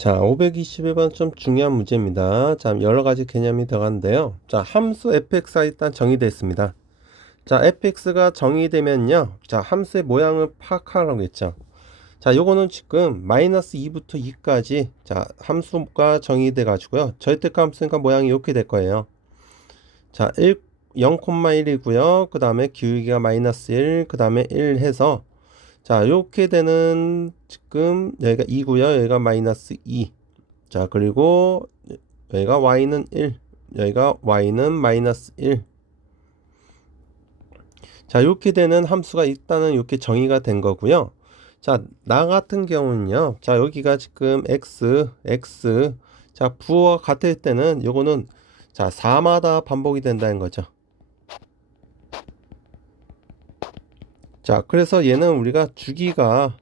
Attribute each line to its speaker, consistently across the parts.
Speaker 1: 자, 521번 좀 중요한 문제입니다. 자, 여러 가지 개념이 들어가는데요. 자, 함수 fx가 일단 정의되어 있습니다. 자, fx가 정의되면요. 자, 함수의 모양을 파악하라고 했죠. 자, 요거는 지금 마이너스 2부터 2까지 자, 함수가 정의돼 가지고요. 절대값 함수니까 모양이 이렇게 될 거예요. 자, 1 0,1이고요. 그 다음에 기울기가 마이너스 1, 그 다음에 1 해서 자, 이렇게 되는 지금 여기가 2고요. 여기가 마이너스 2. 자, 그리고 여기가 y는 1. 여기가 y는 마이너스 1. 자, 이렇게 되는 함수가 일단은 이렇게 정의가 된 거고요. 자, 나 같은 경우는요. 자, 여기가 지금 x, x. 자, 부호가 같을 때는 요거는 자, 4마다 반복이 된다는 거죠. 자, 그래서 얘는 우리가 주기가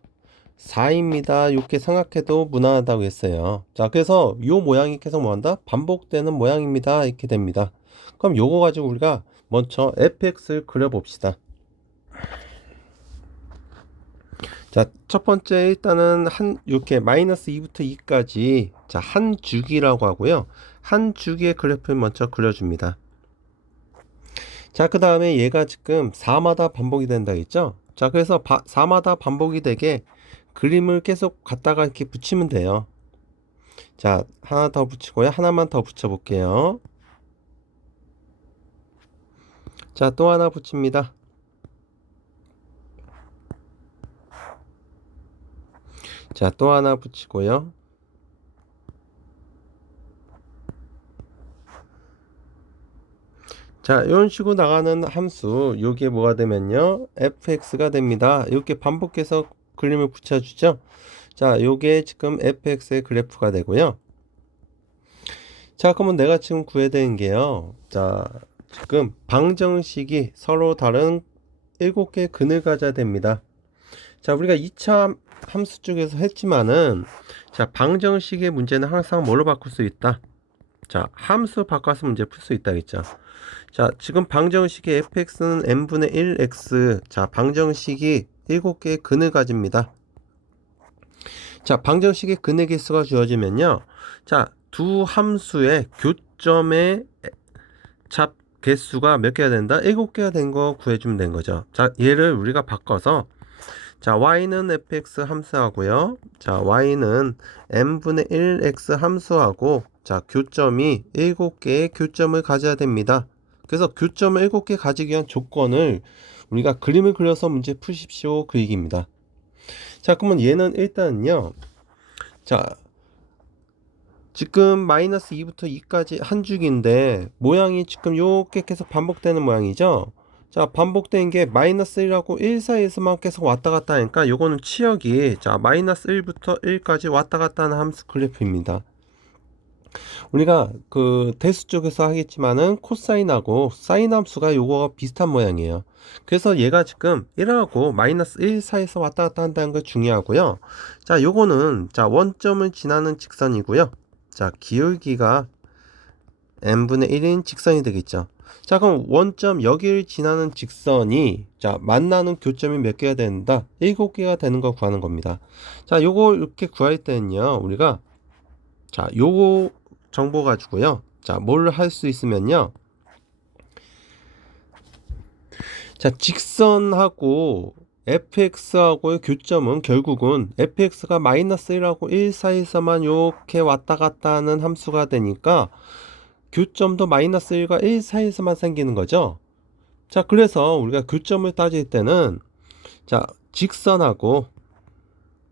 Speaker 1: 4입니다. 이렇게 생각해도 무난하다고 했어요. 자, 그래서 요 모양이 계속 뭐한다? 반복되는 모양입니다. 이렇게 됩니다. 그럼 요거 가지고 우리가 먼저 fx를 그려봅시다. 자, 첫 번째 일단은 한 이렇게 마이너스 2부터 2까지 자, 한 주기라고 하고요. 한 주기의 그래프를 먼저 그려줍니다. 자, 그 다음에 얘가 지금 4마다 반복이 된다 했죠? 자, 그래서 바, 4마다 반복이 되게 그림을 계속 갖다가 이렇게 붙이면 돼요. 자, 하나 더 붙이고요. 하나만 더 붙여볼게요. 자, 또 하나 붙입니다. 자, 또 하나 붙이고요. 자, 이런 식으로 나가는 함수, 요게 뭐가 되면요? fx가 됩니다. 이렇게 반복해서 그림을 붙여주죠? 자, 요게 지금 fx의 그래프가 되고요. 자, 그러면 내가 지금 구해야 되는 게요. 자, 지금 방정식이 서로 다른 7개의 근을 가져야 됩니다. 자, 우리가 2차 함수 쪽에서 했지만은, 자, 방정식의 문제는 항상 뭘로 바꿀 수 있다? 자, 함수 바꿔서 문제 풀 수 있다 겠죠. 자, 지금 방정식의 fx는 n분의 1x. 자, 방정식이 7개의 근을 가집니다. 자, 방정식의 근의 개수가 주어지면요. 자, 두 함수의 교점의 잡 개수가 몇 개가 된다? 7개가 된 거 구해주면 된 거죠. 자, 얘를 우리가 바꿔서 자, y는 fx 함수하고요. 자, y는 n분의 1x 함수하고 자, 교점이 7개의 교점을 가져야 됩니다. 그래서 교점을 7개 가지기 위한 조건을 우리가 그림을 그려서 문제 푸십시오. 그 얘기입니다. 자, 그러면 얘는 일단은요. 자, 지금 마이너스 2부터 2까지 한 줄기인데 모양이 지금 요렇게 계속 반복되는 모양이죠. 자, 반복된 게 마이너스 1하고 1 사이에서만 계속 왔다 갔다 하니까 요거는 치역이 자, 마이너스 1부터 1까지 왔다 갔다 하는 함수 그래프입니다. 우리가 그 대수 쪽에서 하겠지만은 코사인하고 사인 함수가 요거가 비슷한 모양이에요. 그래서 얘가 지금 1하고 마이너스 1 사이에서 왔다 갔다 한다는 게 중요하고요. 자, 요거는 자, 원점을 지나는 직선이고요. 자, 기울기가 n분의 1인 직선이 되겠죠. 자, 그럼 원점 여기를 지나는 직선이 자, 만나는 교점이 몇 개가 된다? 7개가 되는 거 구하는 겁니다. 자, 요거 이렇게 구할 때는요. 우리가 자, 요거 정보 가지고요. 자, 뭘 할 수 있으면요. 자, 직선하고 fx하고의 교점은 결국은 fx가 마이너스 1하고 1 사이에서만 이렇게 왔다 갔다 하는 함수가 되니까 교점도 마이너스 1과 1 사이에서만 생기는 거죠. 자, 그래서 우리가 교점을 따질 때는 자, 직선하고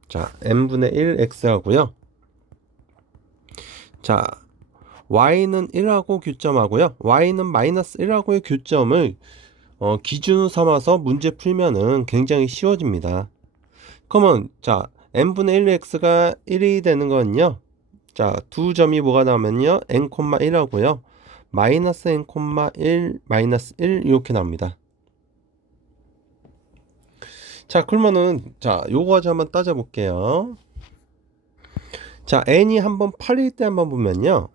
Speaker 1: 자, n분의 1 x하고요. 자, y는 1하고 교점하고요. y는 마이너스 1하고의 교점을 어, 기준으로 삼아서 문제 풀면은 굉장히 쉬워집니다. 그러면 자 n분의 1x가 1이 되는 건요. 자 두 점이 뭐가 나오면요. n, 1하고요. 마이너스 n, 1 마이너스 1 이렇게 나옵니다. 자 그러면은 자 요거 가지고 한번 따져볼게요. 자 n이 한번 8일 때 한번 보면요.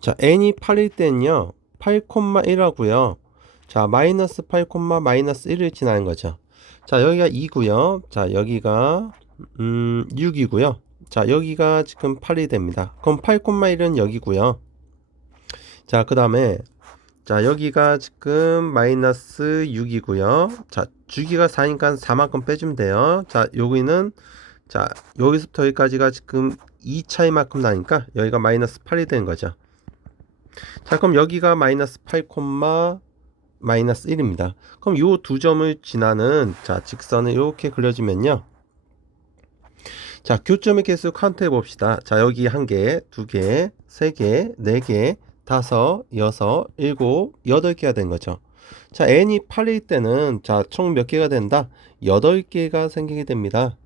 Speaker 1: 자, n이 8일 때는요, 8,1하고요. 자, 마이너스 8, 마이너스 1을 지나는 거죠. 자, 여기가 2고요. 자, 여기가 음, 6이고요. 자, 여기가 지금 8이 됩니다. 그럼 8,1은 여기고요. 자, 그 다음에 자, 여기가 지금 마이너스 6이고요. 자, 주기가 4니까 4만큼 빼주면 돼요. 자, 여기는 자, 여기서부터 여기까지가 지금 2 차이만큼 나니까 여기가 마이너스 8이 되는 거죠. 자, 그럼 여기가 마이너스 8, 마이너스 1입니다. 그럼 요두 점을 지나는 자, 직선을 이렇게 그려주면요. 자, 교점의 개수 카운트해 봅시다. 자, 여기 한 개, 두 개, 세 개, 네 개, 다섯, 여섯, 일곱, 여덟 개가 된 거죠. 자, n이 8일 때는 자, 총 몇 개가 된다? 여덟 개가 생기게 됩니다.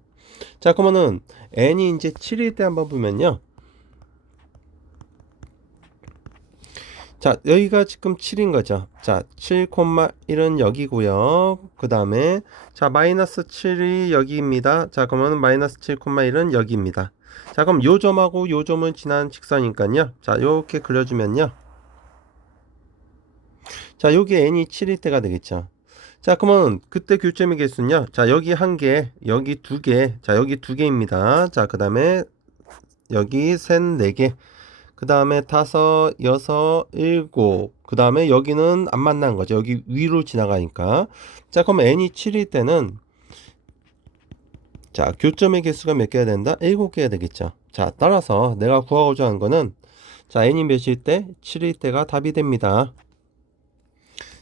Speaker 1: 자, 그러면은 n이 이제 7일 때 한번 보면요. 자, 여기가 지금 7인 거죠. 자, 7,1은 여기고요. 그 다음에 자, 마이너스 7이 여기입니다. 자, 그러면 마이너스 7,1은 여기입니다. 자, 그럼 요 점하고 요 점을 지난 직선이니까요. 자, 요렇게 그려주면요. 자, 여기 n이 7일 때가 되겠죠. 자, 그러면 그때 교점의 개수는요. 자, 여기 한 개, 여기 두 개, 자, 여기 두 개입니다. 자, 그 다음에 여기 셋, 네 개, 그 다음에 다섯, 여섯, 일곱, 그 다음에 여기는 안 만난 거죠. 여기 위로 지나가니까. 자, 그럼 n이 7일 때는 자, 교점의 개수가 몇 개가 된다? 7개가 되겠죠. 자, 따라서 내가 구하고자 하는 거는 자, n이 몇일 때? 7일 때가 답이 됩니다.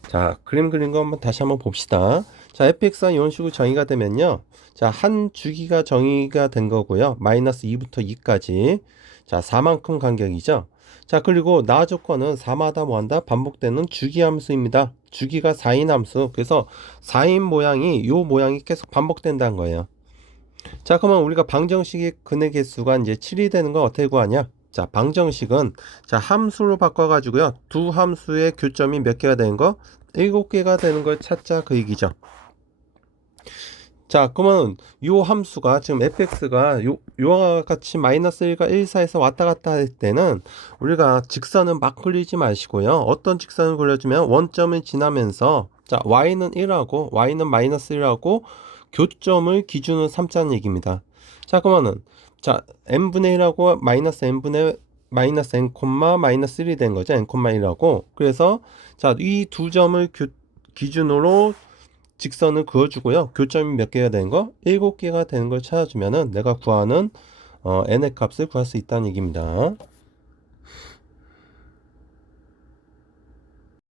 Speaker 1: 자, 그림 그린 거 한번 다시 한번 봅시다. 자, fx가 이런 식으로 정의가 되면요. 자, 한 주기가 정의가 된 거고요. 마이너스 2부터 2까지. 자, 4만큼 간격이죠. 자, 그리고 나 조건은 4마다 뭐한다? 반복되는 주기 함수입니다. 주기가 4인 함수. 그래서 4인 모양이 요 모양이 계속 반복된다는 거예요. 자, 그러면 우리가 방정식의 근의 개수가 이제 7이 되는 건 어떻게 구하냐? 자, 방정식은 자, 함수로 바꿔 가지고요. 두 함수의 교점이 몇 개가 되는 거? 7개가 되는 걸 찾자 그 얘기죠. 자, 그러면 요 함수가 지금 fx가 요 요와 같이 마이너스 1과 1 사이에서 왔다 갔다 할 때는 우리가 직선은 막 그리지 마시고요. 어떤 직선을 그려주면 원점을 지나면서 자, y는 1하고 y는 마이너스 1하고 교점을 기준으로 삼자는 얘기입니다. 자, 그러면은 자, n분의 1하고 마이너스 n분의 마이너스 n 콤마 마이너스 1이 된 거죠. n 콤마 1하고. 그래서 자, 이 두 점을 교, 기준으로 직선을 그어주고요. 교점이 몇 개가 되는 거? 7개가 되는 걸 찾아주면은 내가 구하는 어, n의 값을 구할 수 있다는 얘기입니다.